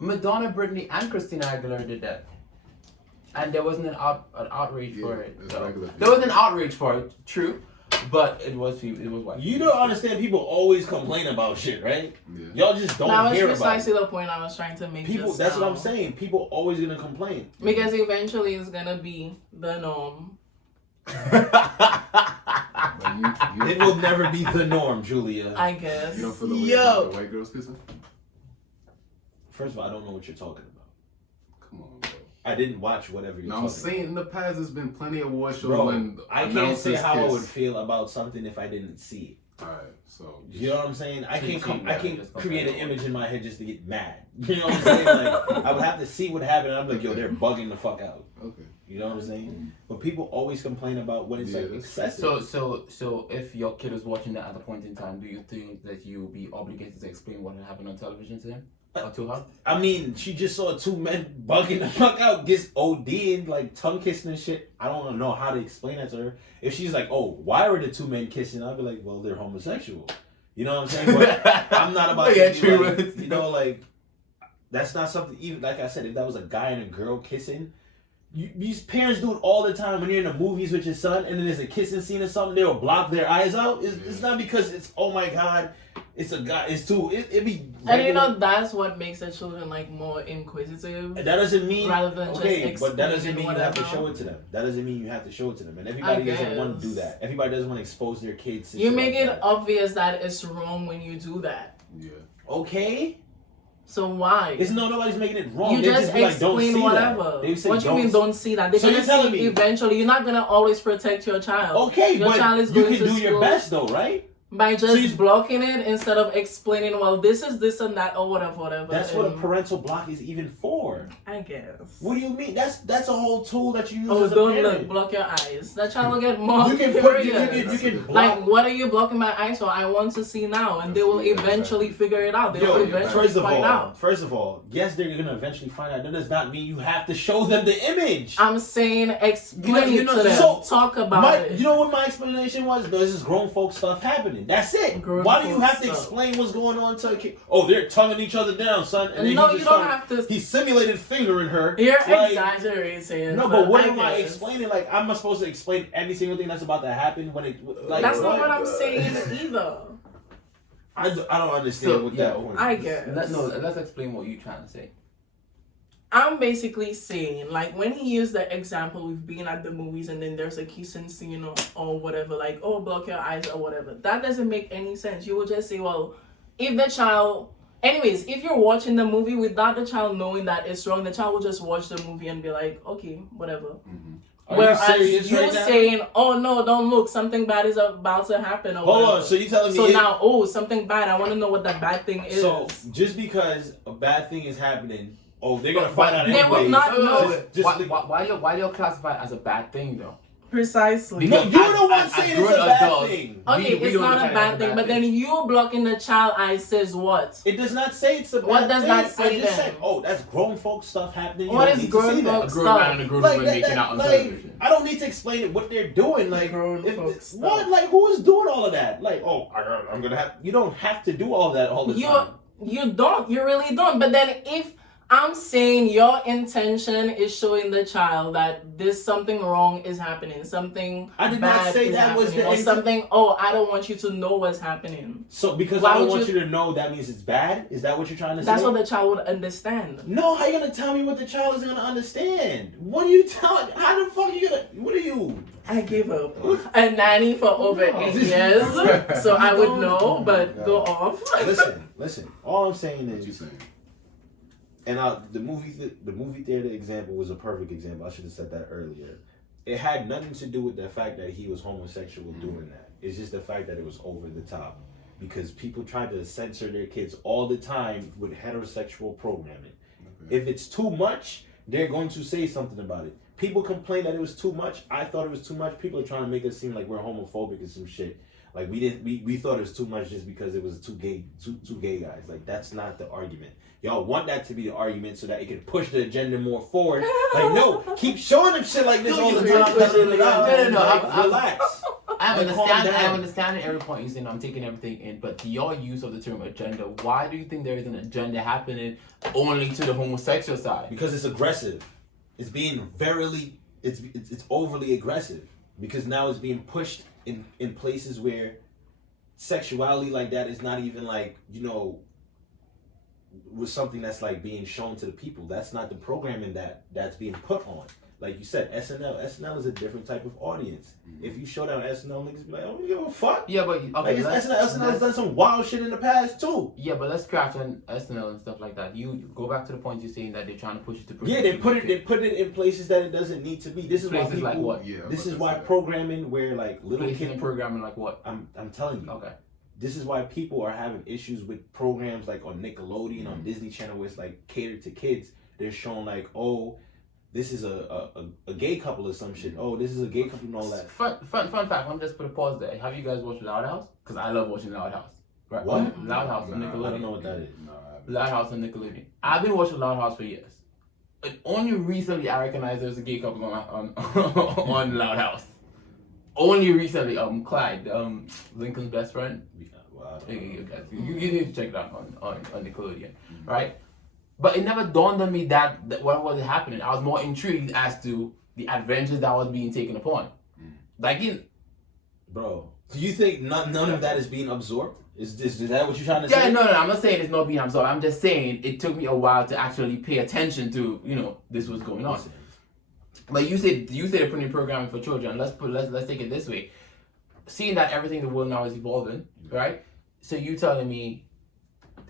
Madonna, Britney, and Christina Aguilera did that, and there wasn't an outrage for it. it's So. regular. There was an outrage for it, true, but it was white. You don't understand. People always complain about shit, right? Yeah. Y'all just don't That was hear about precisely it. the point I was trying to make. People. Just That's now. what I'm saying. People always gonna complain. Because eventually it's gonna be the norm. But It will never be the norm, Julia. I guess. You don't feel the way Yo. about the white girls kissing? First of all, I don't know what you're talking about. Come on, bro. I didn't watch whatever you're No, talking I'm saying in the past there's been plenty of award shows about. when Bro, I can't say announcers how I kiss. would feel about something if I didn't see it. Alright, so You know what I'm saying? I can't Just create an compare. image in my head just to get mad. You know what I'm saying? Like I would have to see what happened. And I'm like, yo, they're bugging the fuck out. okay. You know what I'm saying? But people always complain about when it's Yeah, like that's- excessive. So if your kid was watching that at a point in time, do you think that you'll be obligated to explain what had happened on television to him or to her? I mean, she just saw two men bugging the fuck out, gets OD'd, like tongue kissing and shit. I don't know how to explain that to her. If she's like, oh, why were the two men kissing? I'll be like, well, they're homosexual. You know what I'm saying? But I'm not about Yeah, to be true. like, you know, like, that's not something, even like I said, if that was a guy and a girl kissing, these parents do it all the time when you're in the movies with your son and then there's a kissing scene or something, they'll block their eyes out. It's not because it's, oh my God, it's a guy, it's two, it be And you regular. know that's what makes the children like more inquisitive. That doesn't mean Rather than okay, just but that doesn't explaining mean you have to whatever. show it to them. That doesn't mean you have to show it to them. And everybody doesn't want to do guess. that. Everybody doesn't want to expose their kids to You shit make like it that. obvious that it's wrong when you do that. Yeah. Okay, So why? it's nobody's making it wrong. You They just be like, don't explain see whatever. that. They say, What do you mean don't see that? They're So you're gonna telling see me- eventually. You're not gonna always protect your child. Okay, your but child is you going can to do your school best though, right? by So just you- blocking it instead of explaining. Well, this is this and that or whatever. That's what a And parental block is even for. I guess. What do you mean? That's a whole tool that you use Oh, as a don't parent. look, block your eyes. That child will get more You can put curious. you can block. Like, what are you blocking my eyes for? I want to see now, and they will eventually figure it out. They will Yo, eventually find out. first of all, yes, they're gonna eventually find out. That does not mean you have to show them the image. I'm saying explain You know, it to them. so Talk about it. You know what my explanation was? No, this is grown folk stuff happening. That's it. Grown Why do you folk have to stuff. explain what's going on to a kid? Oh, they're tonguing each other down, son. And then No, he you just don't started- have to- He simulated fingering her. You're Like, exaggerating. No, but what am I guess. explaining? Like, I'm not supposed to explain every single thing that's about to happen when it. Like, That's not what what? I'm saying either. I don't understand So, what yeah, that point. I is. guess. Let's explain what you're trying to say. I'm basically saying, like, when he used the example with being at the movies and then there's a kissing scene or whatever, like, oh, block your eyes or whatever, that doesn't make any sense. You will just say, well, if the child... Anyways, if you're watching the movie without the child knowing that it's wrong, the child will just watch the movie and be like, okay, whatever. Are Whereas you serious you right now? saying, oh, no, don't look, something bad is about to happen or Hold whatever. on, so you telling me? So now, oh, something bad, I want to know what that bad thing is. So just because a bad thing is happening, oh, they're gonna find out They anyway. will not know. Just Why you're classified as a bad thing though? Precisely. No, Because you're the one as saying it's grown a bad adults, thing. Okay, we it's don't not look a at it bad as thing, but then you blocking the child eye says what? It does not say it's a bad What does thing. that say I just then? said, oh, that's grown folk stuff happening. You What don't is need to see grown that. folk A grown man and a grown woman Like, making out on like, television. I don't need to explain it what they're doing. Like, Grown folk stuff. what? Like, who is doing all of that? Like, oh, I'm gonna have. You don't have to do all that all the time. You don't. You really don't. But then if I'm saying your intention is showing the child that this something wrong is happening, something I did not bad say is that was happening, the or intent. something. Oh, I don't want you to know what's happening. So because Why I don't would want you- you to know, that means it's bad. Is that what you're trying to That's say? what the child would understand. No, how you gonna tell me what the child is gonna understand? What are you telling? How the fuck are you gonna? What are you? I gave up a nanny for over 8 years, so I would know. But go off. Listen. All I'm saying What you is, saying? and the movie theater example was a perfect example. I should have said that earlier. It had nothing to do with the fact that he was homosexual doing that. It's just the fact that it was over the top, because people try to censor their kids all the time with heterosexual programming. Okay. If it's too much, they're going to say something about it. People complain that it was too much. I thought it was too much. People are trying to make us seem like we're homophobic and some shit. Like we thought it was too much just because it was two gay guys. Like, that's not the argument. Y'all want that to be the argument so that it can push the agenda more forward. Like, no, keep showing them shit like this all the You're time. pushing it No. Like, relax. I'm Like, calm down. understanding every point you're saying. I'm taking everything in, but your use of the term agenda. Why do you think there is an agenda happening only to the homosexual side? Because it's aggressive. It's being it's overly aggressive. because now it's being pushed in places where sexuality like that is not even like, you know, was something that's like being shown to the people. That's not the programming that's being put on. Like you said, SNL is a different type of audience. If you show down SNL, niggas be like, oh, you give a fuck. Yeah, but okay, like, SNL's done some wild shit in the past too. Yeah, but let's scratch on SNL and stuff like that. You go back to the point you're saying that they're trying to push it to. Yeah, they put it in places that it doesn't need to be. This is why Places people, like what? Yeah, this is but why that's- programming where like little Places kids in programming like what? I'm telling you. Okay. This is why people are having issues with programs like on Nickelodeon, on Disney Channel, where it's like catered to kids. They're showing like, oh, this is a gay couple or some shit. Oh, this is a gay couple and all that. Fun fact. Let me just put a pause there. Have you guys watched Loud House? Because I love watching Loud House. Right? What? Loud House on Nah, I don't Nickelodeon. know what that is. No, I haven't. Loud House on Nickelodeon. I've been watching Loud House for years. And only recently I recognized there's a gay couple on Loud House. Only recently, Clyde, Lincoln's best friend. Well, I don't know. You need to check it out on Nickelodeon, right? But it never dawned on me that what was happening. I was more intrigued as to the adventures that was being taken upon. Like Bro, do you think none of that is being absorbed? Is that what you're trying to say? yeah, no, I'm not saying it's not being absorbed. I'm just saying it took me a while to actually pay attention to, you know, this was going on. But you said they're putting programming for children. Let's take it this way. Seeing that everything in the world now is evolving, right? So you telling me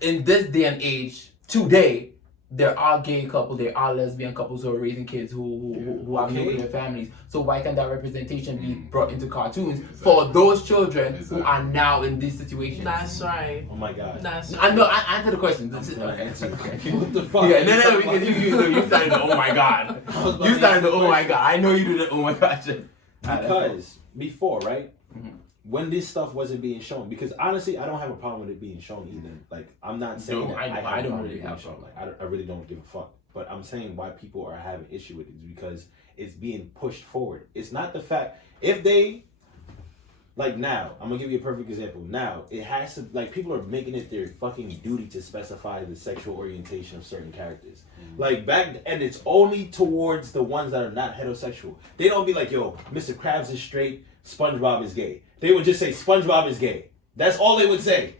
in this day and age, today, there are gay couples, there are lesbian couples who are raising kids who have nuclear families. So why can't that representation be brought into cartoons for those children who are now in these situations? That's right. Oh my god. That's I know. I answer the question. What the fuck? Yeah, no, because you started the oh my god. You started the oh my god. I know you did the oh my god shit. Because before, right? When this stuff wasn't being shown, because honestly, I don't have a problem with it being shown either. Like, I'm not saying that I don't really really have a shown. problem. Like, I really don't give a fuck. But I'm saying why people are having issue with it is because it's being pushed forward. It's not the fact if they like now. I'm gonna give you a perfect example. Now it has to like people are making it their fucking duty to specify the sexual orientation of certain characters. Like back, and it's only towards the ones that are not heterosexual. They don't be like, yo, Mr. Krabs is straight, SpongeBob is gay. They would just say SpongeBob is gay. That's all they would say.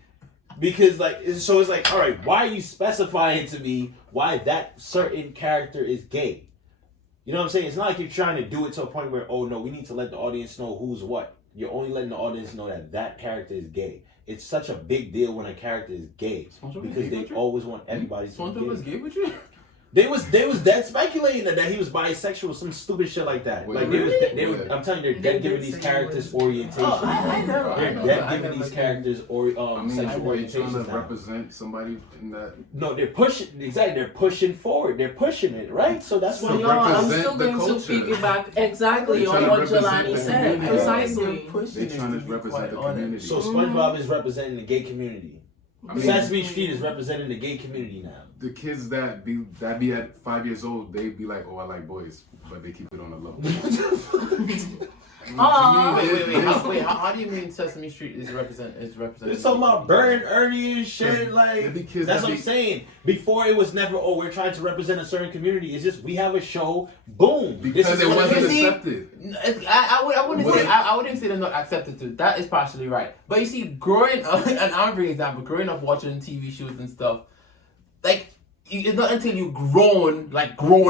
Because like, so it's like, all right, why are you specifying to me why that certain character is gay? You know what I'm saying? It's not like you're trying to do it to a point where, oh no, we need to let the audience know who's what. You're only letting the audience know that character is gay. It's such a big deal when a character is gay because they always want everybody to be SpongeBob was gay with you? They was dead speculating that he was bisexual, some stupid shit like that. Wait, like they were. I'm telling you, they're dead giving these characters orientation. Oh, I know. They're dead giving these characters sexual they trying orientation. to represent somebody in that. No, they're pushing. Exactly, they're pushing forward. They're pushing it, right? So that's So why Yo, I'm represent still the going to culture. piggyback exactly They're on trying to what represent Jelani the said. community. Precisely. They're trying to represent the community. So SpongeBob is representing the gay community. I mean, Sesame Street is representing the gay community now. the kids that be at 5 years old, they be like, oh, I like boys, but they keep it on the low. Wait. How do you mean Sesame Street is represented? It's talking about Bert and Ernie and shit. Like that's what I'm saying. Before it was never. Oh, we're trying to represent a certain community. It's just we have a show. Boom. Because it wasn't You see, accepted. I wouldn't say they're not accepted to. That is partially right. But you see, growing up, and I'm bringing example, growing up watching TV shows and stuff, like it's not until you grown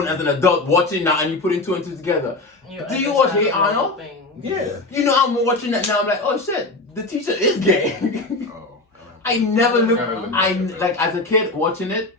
as an adult watching that and you putting two and two together. Do you watch Hey Arnold? Yeah. You know, I'm watching that now. I'm like, oh shit, the teacher is gay. Oh. I never looked. As a kid watching it,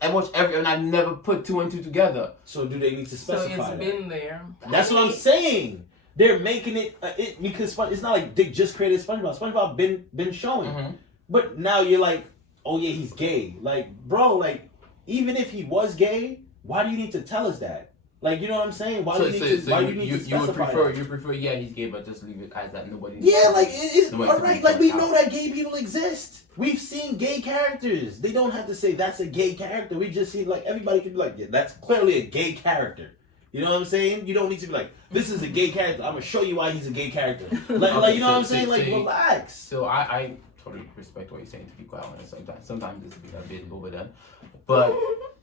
I watched and I never put two and two together. So do they need to So specify it's that? been there. That's what I'm saying. They're making it because it's not like Dick just created SpongeBob. SpongeBob been showing, but now you're like, oh yeah, he's gay. Like, bro, like even if he was gay, why do you need to tell us that? Like, you know what I'm saying? Why do you need to specify that? You prefer yeah, he's gay, but just leave it as that nobody. Yeah, like it's Nobody alright. can Like we point know out. that gay people exist. We've seen gay characters. They don't have to say that's a gay character. We just see like everybody can be like, yeah, that's clearly a gay character. You know what I'm saying? You don't need to be like, this is a gay character. I'm gonna show you why he's a gay character. Like you know what I'm saying? Like relax. So I totally respect what you're saying, to be quite honest. Sometimes it's a bit overdone, but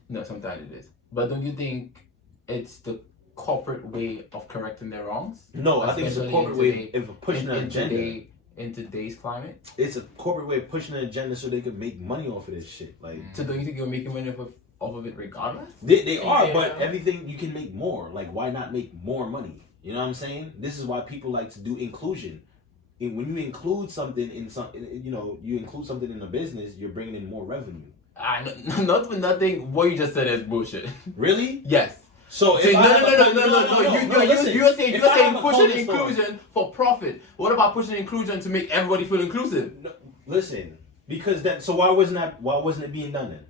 no, sometimes it is. But don't you think it's the corporate way of correcting their wrongs? No, I think it's a Especially corporate in way of pushing an agenda. In today's climate. It's a corporate way of pushing an agenda so they could make money off of this shit. Like, So don't you think you're making money off of it regardless? they are, Yeah. but everything you can make more. Like, why not make more money? You know what I'm saying? This is why people like to do inclusion. And when you include something in you include something in a business, you're bringing in more revenue. I know, not for nothing. What you just said is bullshit. Really? Yes. So if See, I have a- no. listen, You're saying if I have a pushing clothing store- inclusion for profit. What about pushing inclusion to make everybody feel inclusive? No, listen, because that. So why wasn't it being done then?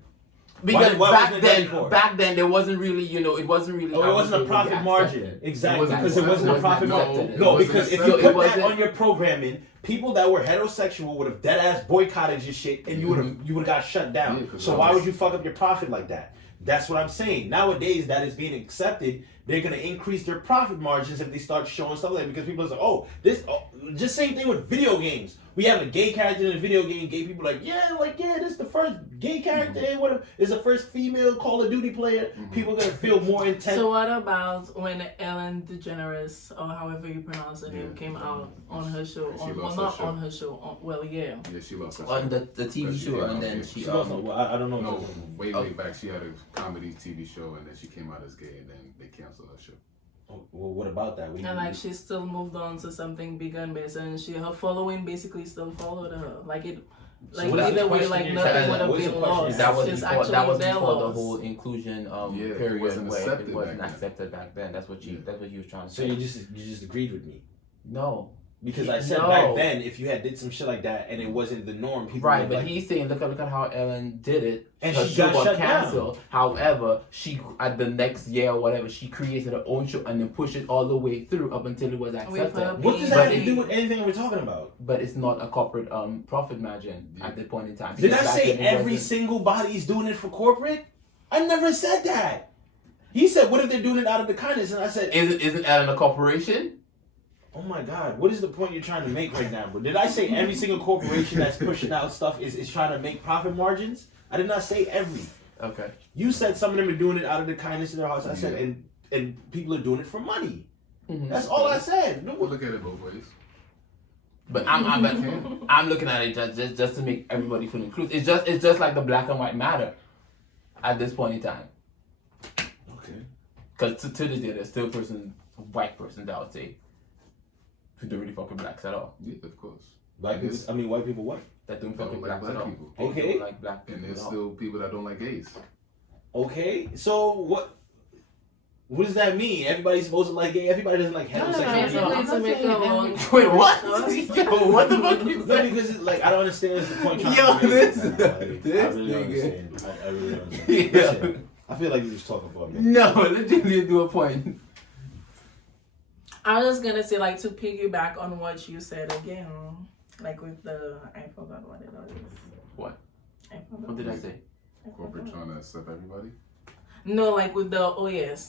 Because why wasn't it done before? back then there wasn't really, it wasn't really. Oh, it wasn't a really profit margin. accepted. Exactly, It because it wasn't a profit margin. accepted. No, It wasn't because if accepted. you put It wasn't- that on your programming, people that were heterosexual would have dead ass boycotted your shit, and you would have got shut down. Yeah, 'cause so that why was- would you fuck up your profit like that? That's what I'm saying. Nowadays, that is being accepted. They're gonna increase their profit margins if they start showing stuff like that, because people are like, just same thing with video games. We have a gay character in a video game. Gay people are like, this is the first gay character and what is the first female Call of Duty player. People are gonna feel more intense. So what about when Ellen DeGeneres, or however you pronounce her name, came out on her show? She lost Not her show. on her show. Yeah, she lost that. On the TV She show, came and out then gay. she She lost no, I don't know. No, way back, she had a comedy TV show, and then she came out as gay, and then they canceled her show. Oh, well, what about that? And like she still moved on to something bigger and better, and her following basically still followed her. Like it, So like what is the either way, question like you're nothing saying? would have What is been the question? lost. that was It's before, actually their the loss. whole inclusion Yeah, it period wasn't where accepted it wasn't back then. accepted back then. That's what you was trying to So say. you just agreed with me. No. Because I said No. back then, if you had did some shit like that and it wasn't the norm, people Right, would but like, he's saying look at how Ellen did it. And Her she show got shut canceled. However, she at the next year or whatever, she created her own show and then pushed it all the way through up until it was With her accepted. what does that But have to it- do with anything we're talking about? But it's not a corporate profit margin at the point in time. Did I Because back say then it every wasn't- single body's doing it for corporate? I never said that. He said, what if they're doing it out of the kindness? And I said, Isn't Ellen a corporation? oh my God, what is the point you're trying to make right now, bro? Did I say every single corporation that's pushing out stuff is trying to make profit margins? I did not say every. Okay. You said some of them are doing it out of the kindness of their hearts. I said, and people are doing it for money. Mhm. That's all I said. No, We'll look at it both ways. But I'm looking at it just to make everybody feel inclusive. It's just like the black and white matter at this point in time. okay. Because to this day, there's still white person that I would say who don't really fuck with blacks at all. Yeah, of course. White people what? That don't That fuck with don't like blacks at black all. people. They Okay. don't like black people And there's at all. still people that don't like gays. Okay, so what does that mean? Everybody's supposed to like gay. Everybody doesn't like heterosexual. Basically, I'm to not make saying a that. long Wait, what? Yo, what the fuck you No, saying? because it's like I don't understand what's the point. Trying Yo, to make this- right now. Like, this I really don't nigga. understand. I really don't understand. Yeah. Listen, I feel like you're just talking for a minute. No, literally do a point. I was gonna say, like, to piggyback on what you said again, like with I forgot what it was. What? I forgot. What did I say? Corporate trying to accept everybody. No, like with the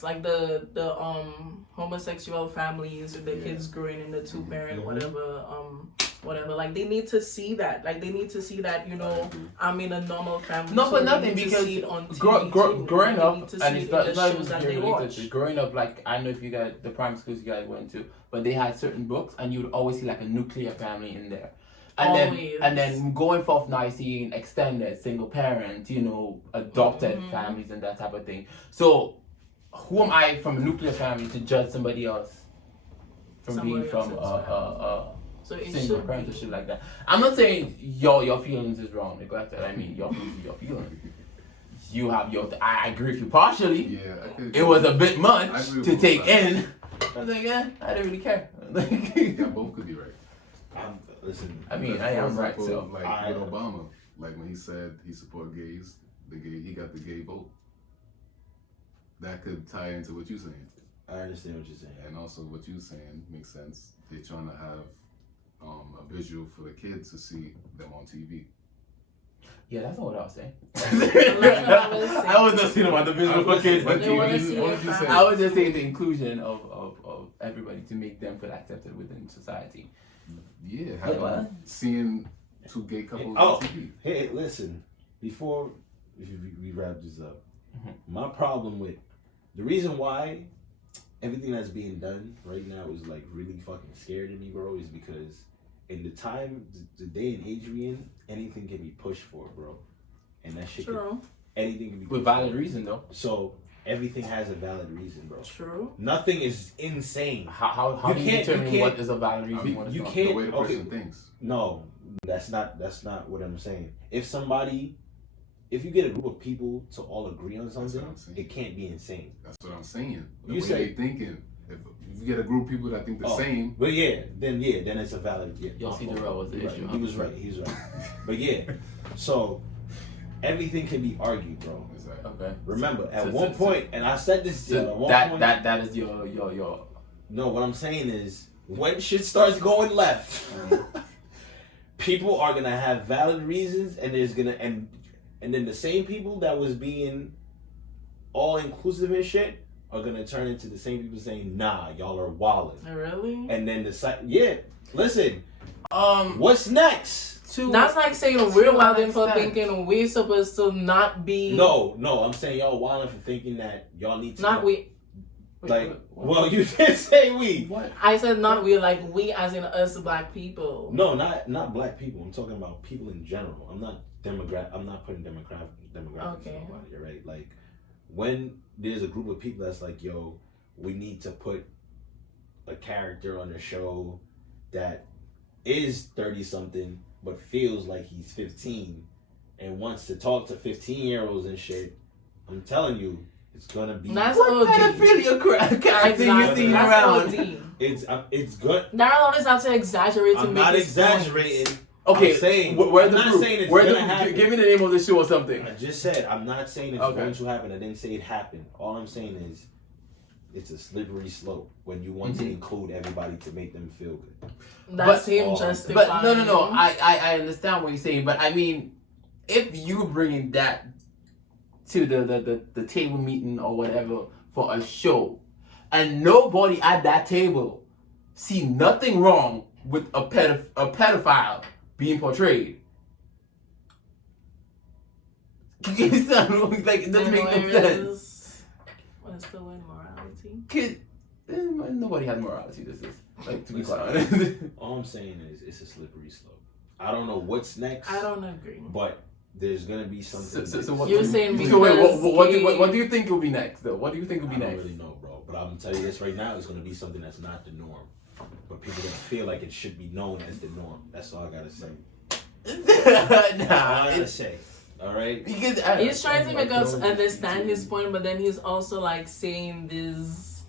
like the homosexual families with the kids growing in the two parent whatever. Like they need to see that. Like they need to see that, I'm in a normal family. No, so but they nothing, need to because see it on TV growing too. up, They need to and see it's it not, in it's the not shows that even they related watch. to growing up. Like I don't know if you guys, the prime schools you guys went to, but they had certain books, and you would always see like a nuclear family in there. Always. And then going forth now, you seeing extended, single parent, adopted families and that type of thing. So, who am I from a nuclear family to judge somebody else from being from So it single should parent or be. shit like that? I'm not saying your feelings is wrong, neglected. I mean your feelings is your feelings. You have I agree with you partially. Yeah, I could. It was a bit I much agree with to both take sides. in. I was like, yeah, I didn't really care. Yeah, both could be right. Listen, I mean, Because, I for am right, example, so. like with Obama, like when he said he support gays, he got the gay vote. That could tie into what you're saying, I understand what you're saying. and also what you're saying makes sense. They're trying to have a visual for the kids to see them on TV. Yeah, that's not what I was saying. That's what I was saying. I was just saying about the visual for kids on They wanna TV. see What their did you say? family. I was just saying the inclusion of everybody to make them feel accepted within society. Yeah, Wait, what? having seeing two gay couples Oh. on TV. Hey, listen. Before we wrap this up, Mhm. my problem with the reason why everything that's being done right now is like really fucking scary to me, bro. Is because in the time, the day and age we in, anything can be pushed for, bro, and that shit. True. Anything can be With valid reason though. So everything has a valid reason, bro. True. Nothing is insane. How You do you can't- determine you can't- what is a valid reason? and what is you not? can't- The way the person okay. thinks. No, that's not what I'm saying. If you get a group of people to all agree on That's what something, I'm saying. it can't be insane. That's what I'm saying. The You way say- they thinking. If you get a group of people that think the same, But then it's a valid. Yeah, Y'all see my the fault. real was the You're issue, right. huh? He was right. But yeah, so everything can be argued, bro. it's like, Okay. Remember, at So- one point, and I said this to you, at one point. That is your No, what I'm saying is, when shit starts going left, people are gonna have valid reasons, and there's gonna and then the same people that was being all inclusive and shit are gonna turn into the same people saying, "Nah, y'all are wildin'." Really? And then listen, um what's next? to That's like saying we're an wilding for extent. thinking we're supposed to not be. No, I'm saying y'all wildin' for thinking that y'all need to Not we. like. Well, you did say we. What? I said not we, like we as in us black people. No, not black people. I'm talking about people in general. I'm not putting demographics Okay. on nobody, right? Like when there's a group of people that's like, yo, we need to put a character on the show that is 30 something but feels like he's 15 and wants to talk to 15-year-olds and shit. I'm telling you, it's gonna be. That's What OD. pedophilia character you Exactly. see That's around? OD. It's good. Darren always have to exaggerate to I'm make not his exaggerating. points. Okay, I'm saying, where's I'm the not proof? saying it's Where's gonna the, happen. give me the name of the show or something. I just said I'm not saying it's Okay. going to happen. I didn't say it happened. All I'm saying is it's a slippery slope when you want to include everybody to make them feel good. That's But- him But justifying. But no. I understand what you're saying, but I mean, if you bringing that to the table meeting or whatever for a show, and nobody at that table see nothing wrong with a pedophile being portrayed. Like it doesn't make no sense. What is the word morality? Kid, nobody has morality. This is like to be quite honest. All I'm saying is it's a slippery slope. I don't know what's next. I don't agree. But there's gonna be something. So what You're do you- saying so wait, because what do you think will be next though? What do you think will be I don't next? really know, bro. But I'm gonna tell you this right now. It's gonna be something that's not the norm. But people don't feel like it should be known as the norm. That's all I gotta say. All I Nah, gotta it's say. All right. because He's trying to make us Don't understand be his point, but then he's also like saying this,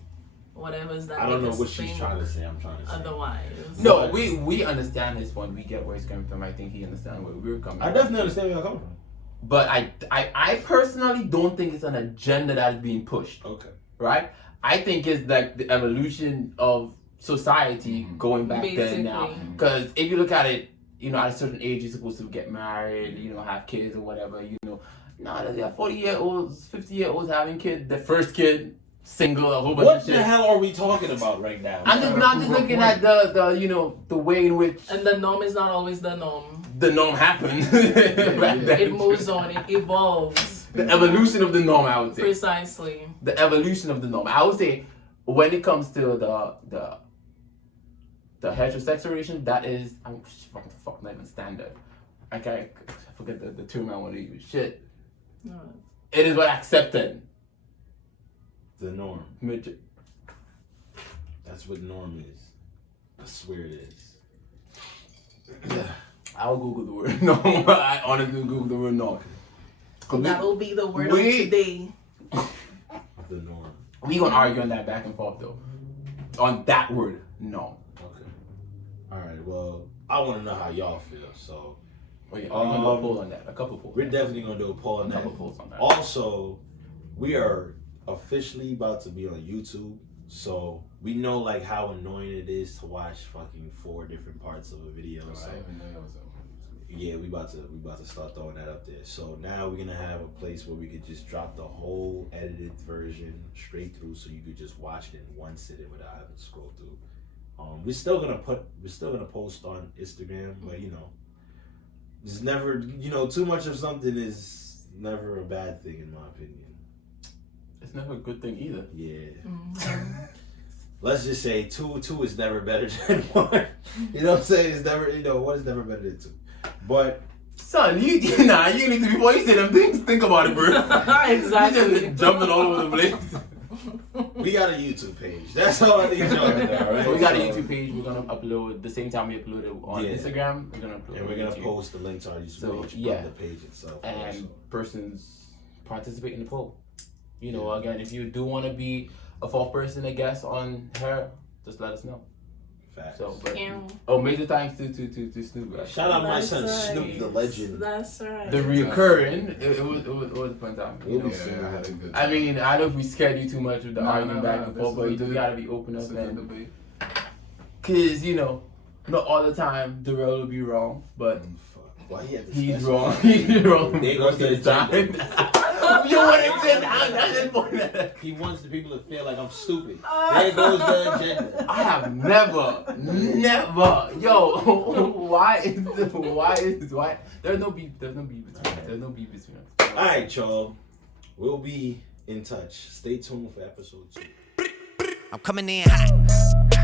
whatever's that. I don't make know us what she's think trying to say. I'm trying to say. Otherwise, no, we understand his point. We get where he's coming from. I think he understands where we're coming I from. definitely understand where you're coming from. But I personally don't think it's an agenda that is being pushed. Okay. Right? I think it's like the evolution of society going back then now. Basically. Because if you look at it, you know, at a certain age, you're supposed to get married, you know, have kids or whatever, you know. Now that they have 40-year-olds, 50-year-olds having kids, the first kid, single, a whole bunch What of the shit. hell are we talking about right now? I'm just looking at the you know, the way in which and the norm is not always the norm. the norm happened. back then. It moves on. It evolves. The evolution of the norm, I would say. Precisely. The evolution of the norm. I would say when it comes to the heterosexuation, that is, I'm fuck not even standard. Okay, I forget the term I want to use. Shit. No. It is what accepted. The norm. Midget. That's what norm is. I swear it is. I'll Google the word norm. I honestly Google the word norm. That will be the word of we- today. The norm. We gonna argue on that back and forth though. On that word, no. Okay. All right. Well, I want to know how y'all feel. So Oh yeah, I'm gonna do a poll on that. A couple polls. we're definitely gonna do a poll on a that. couple polls on that. Also, we are officially about to be on YouTube. So we know like how annoying it is to watch fucking 4 different parts of a video. So I didn't even know that was that one. yeah, we about to start throwing that up there. So now we're gonna have a place where we could just drop the whole edited version straight through, so you could just watch it in one sitting without having to scroll through. We're still gonna post on Instagram, but you know, it's never, you know, too much of something is never a bad thing in my opinion. It's never a good thing either. Yeah. Mhm. let's just say two is never better than one. You know what I'm saying? It's never, one is never better than two. But son, you need to, before you say them things, think about it, bro. Exactly. You just jumping all over the place. we got a YouTube page. That's all I need to know right now, right? So we got a YouTube page. We're gonna upload the same time we upload it on Yeah. Instagram. We're gonna upload And we're it gonna on YouTube. post the link to our YouTube So, page, yeah. the page itself. And also. persons participate in the poll. Again, if you do want to be a fourth person, I guess, on her, just let us know. Facts. So, but Yeah. major thanks to Snoop. Right? Shout out my That's son right. Snoop the legend. That's right. The reoccurring, it was a fun time. We'll be Yeah, seeing I had a that. good I time. mean, I know if we scared you too much with the argument back and this forth, is but a you just good- gotta be open up It's a good and debate. cause not all the time Darrell will be wrong, but Fuck. Why he had to he's specify? wrong. He's wrong. There goes the time. You want to that's important. He wants the people to feel like I'm stupid. There goes the agenda. I have never, yo, why? There's no beef between us. All right, y'all. We'll be in touch. Stay tuned for episode 2. I'm coming in hot.